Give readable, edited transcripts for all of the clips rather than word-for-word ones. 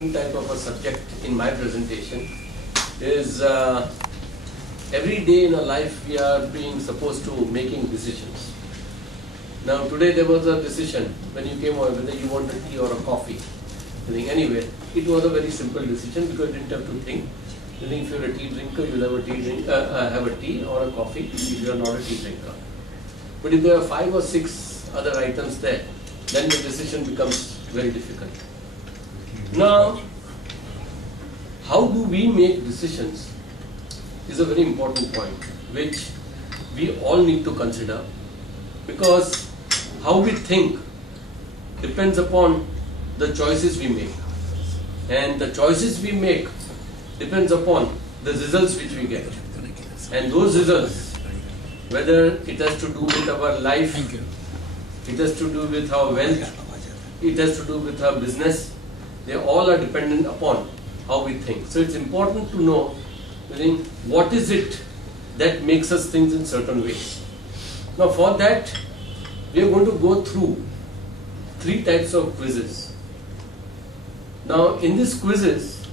Type of a subject in my presentation is every day in our life we are being supposed to making decisions. Now today there was a decision when you came over whether you want a tea or a coffee. Anyway, it was a very simple decision because you didn't have to think. You think if you're a tea drinker, you'll have a tea or a coffee if you're not a tea drinker. But if there are 5 or 6 other items there, then the decision becomes very difficult. Now, how do we make decisions is a very important point which we all need to consider, because how we think depends upon the choices we make, and the choices we make depends upon the results which we get, and those results, whether it has to do with our life, it has to do with our wealth, it has to do with our business, they all are dependent upon how we think. So it's important to know what is it that makes us think in certain ways. Now for that, we are going to go through 3 types of quizzes. Now in these quizzes,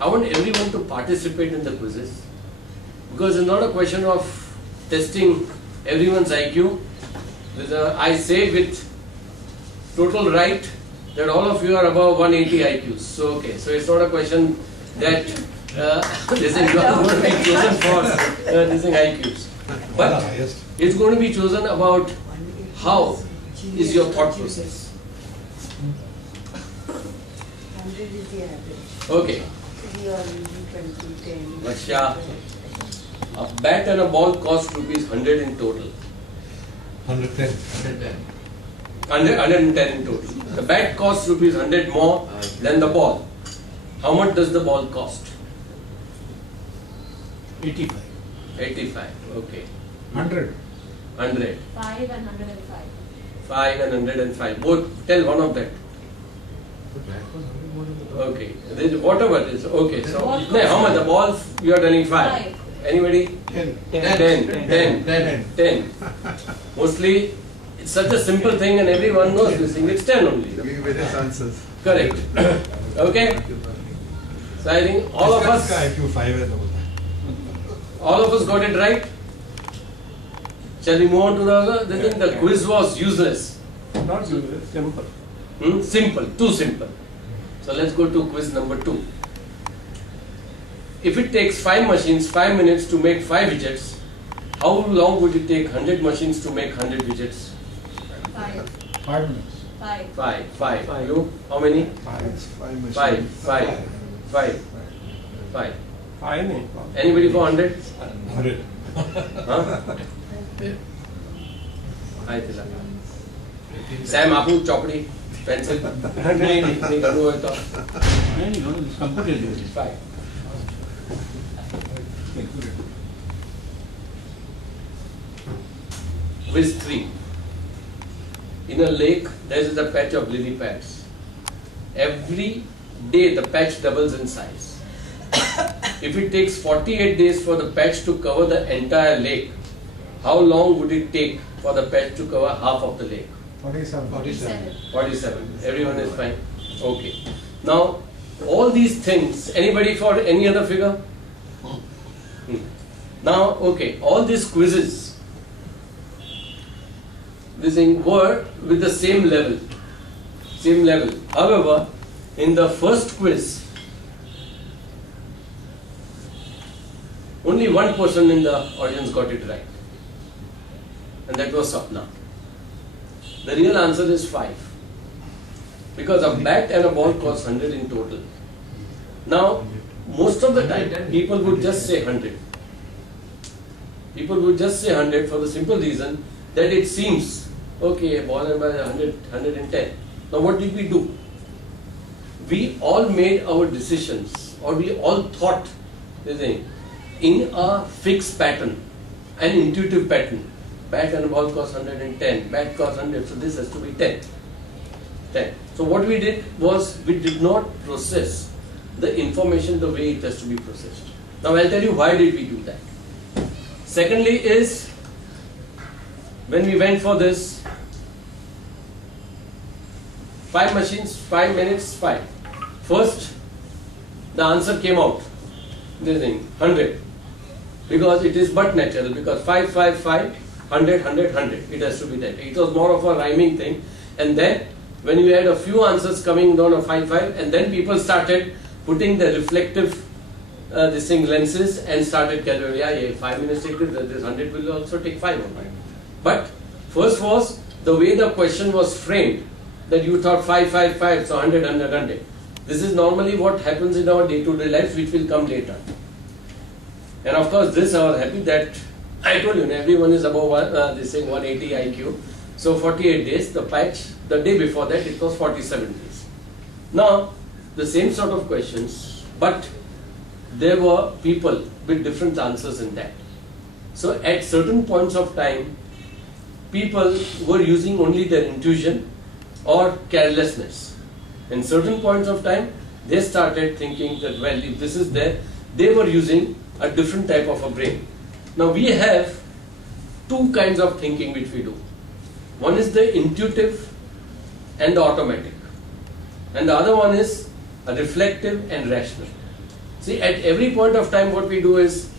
I want everyone to participate in the quizzes, because it's not a question of testing everyone's IQ. I say with total right that all of you are above 180 IQs. So it's not a question that you are going to be chosen for these IQs. But it's going to be chosen about how is your thought process. Okay. Varsha, a bat and a ball cost rupees 100 in total. 110 in total. The bat costs rupees 100 more than the ball. How much does the ball cost? 85. 85. Okay. 100. 100. 5 and 105. 5 and 105. Both. Tell one of that. Okay. Whatever it is. Okay. So how much? The ball you are telling 5. Anybody? 10. Mostly. It's such a simple thing and everyone knows this thing. It's 10 only. Giving various answers. Correct. Okay? So I think all of us got it right. Shall we move on to the other? They think the quiz was useless. Not useless, simple. Simple, too simple. So let's go to quiz number 2. If it takes 5 machines 5 minutes to make 5 widgets, how long would it take 100 machines to make 100 widgets? 5. 5 minutes. 5. 5. You? How many? 5. 5. 5 nahi. Anybody for 100? 100. Huh? I tell Sam, Apu, chopdi, pencil. नहीं करूँ है तो. नहीं, computer. 5. Quiz 3. In a lake, there is a patch of lily pads. Every day the patch doubles in size. If it takes 48 days for the patch to cover the entire lake, how long would it take for the patch to cover half of the lake? 47. 47. Everyone is fine? Okay. Now, all these things, anybody for any other figure? Now, okay, all these quizzes, this thing were with the same level. However, in the first quiz, only one person in the audience got it right, and that was Sapna. The real answer is 5, because a bat and a ball cost 100 in total. Now, most of the time, people would just say 100. People would just say 100 for the simple reason that it seems, okay, a ball and ball 110. Now what did we do? We all made our decisions, or we all thought in a fixed pattern, an intuitive pattern. Bat and ball cost 110, bat cost 100, so this has to be 10. So what we did was, we did not process the information the way it has to be processed. Now I'll tell you why did we do that. Secondly is, when we went for this, 5 machines, 5 minutes, 5. First, the answer came out, this thing, 100. Because it is but natural, because 5, 5, 5, 100, 100, 100. It has to be that. It was more of a rhyming thing. And then, when you had a few answers coming down of 5, 5, and then people started putting the reflective this thing lenses and started calculating, yeah, 5 minutes take this 100 will also take 5 only. But first was the way the question was framed, that you thought 5, 5, 5, so 100, 100, 100. This is normally what happens in our day-to-day lives, which will come later. And of course, this I was happy that I told you, everyone is above this thing 180 IQ. So 48 days, the patch, the day before that, it was 47 days. Now, the same sort of questions, but there were people with different answers in that. So at certain points of time, people were using only their intuition or carelessness. In certain points of time, they started thinking that, well, if this is there, they were using a different type of a brain. Now we have two kinds of thinking which we do. One is the intuitive and the automatic. And the other one is a reflective and rational. See, at every point of time what we do is,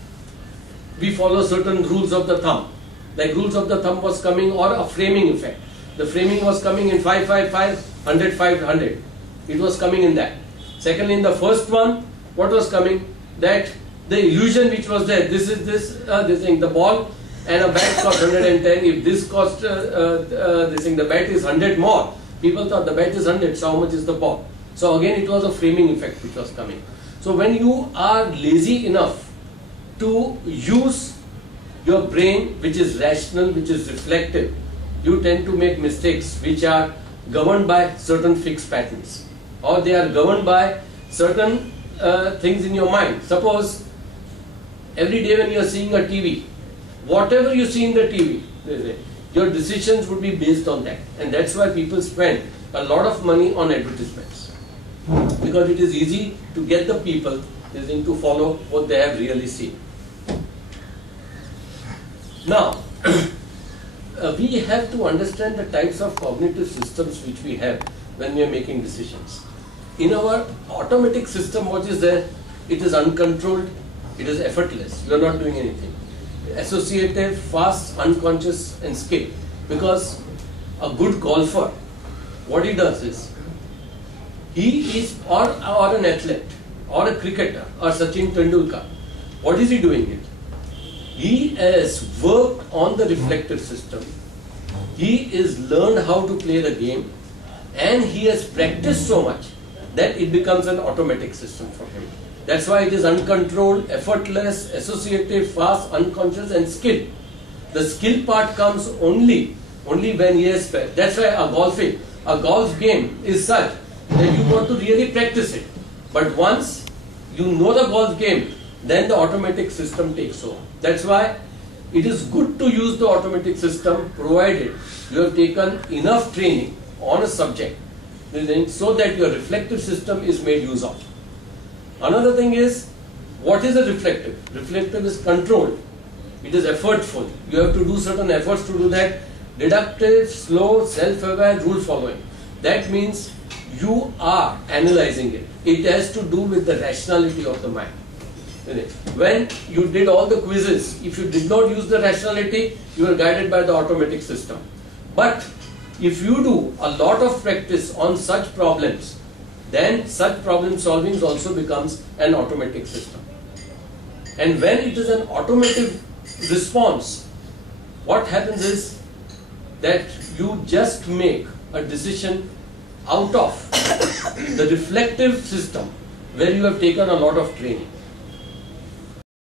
we follow certain rules of the thumb. Like rules of the thumb was coming, or a framing effect. The framing was coming in 5, 5, 5, 100, 5, 100. It was coming in that. Secondly, in the first one, what was coming? That the illusion which was there, this is this thing, the ball and a bat cost 110. If this cost this thing, the bat is 100 more. People thought the bat is 100, so how much is the ball? So again, it was a framing effect which was coming. So when you are lazy enough to use your brain, which is rational, which is reflective, you tend to make mistakes which are governed by certain fixed patterns, or they are governed by certain things in your mind. Suppose every day when you are seeing a TV, whatever you see in the TV, your decisions would be based on that. And that's why people spend a lot of money on advertisements, because it is easy to get the people to follow what they have really seen. Now, we have to understand the types of cognitive systems which we have when we are making decisions. In our automatic system, what is there? It is uncontrolled, it is effortless, you are not doing anything. Associative, fast, unconscious and skill. Because a good golfer, what he does is, he is, or an athlete, or a cricketer, or Sachin Tendulkar, what is he doing it? He has worked on the reflective system, he is learned how to play the game, and he has practiced so much that it becomes an automatic system for him. That's why it is uncontrolled, effortless, associative, fast, unconscious and skill. The skill part comes only when he has, that's why a golf game is such that you got to really practice it. But once you know the golf game, then the automatic system takes over. That's why it is good to use the automatic system, provided you have taken enough training on a subject so that your reflective system is made use of. Another thing is, what is a reflective? Reflective is controlled. It is effortful. You have to do certain efforts to do that. Deductive, slow, self-aware, rule following. That means you are analyzing it. It has to do with the rationality of the mind. When you did all the quizzes, if you did not use the rationality, you were guided by the automatic system. But if you do a lot of practice on such problems, then such problem solving also becomes an automatic system. And when it is an automatic response, what happens is that you just make a decision out of the reflective system where you have taken a lot of training.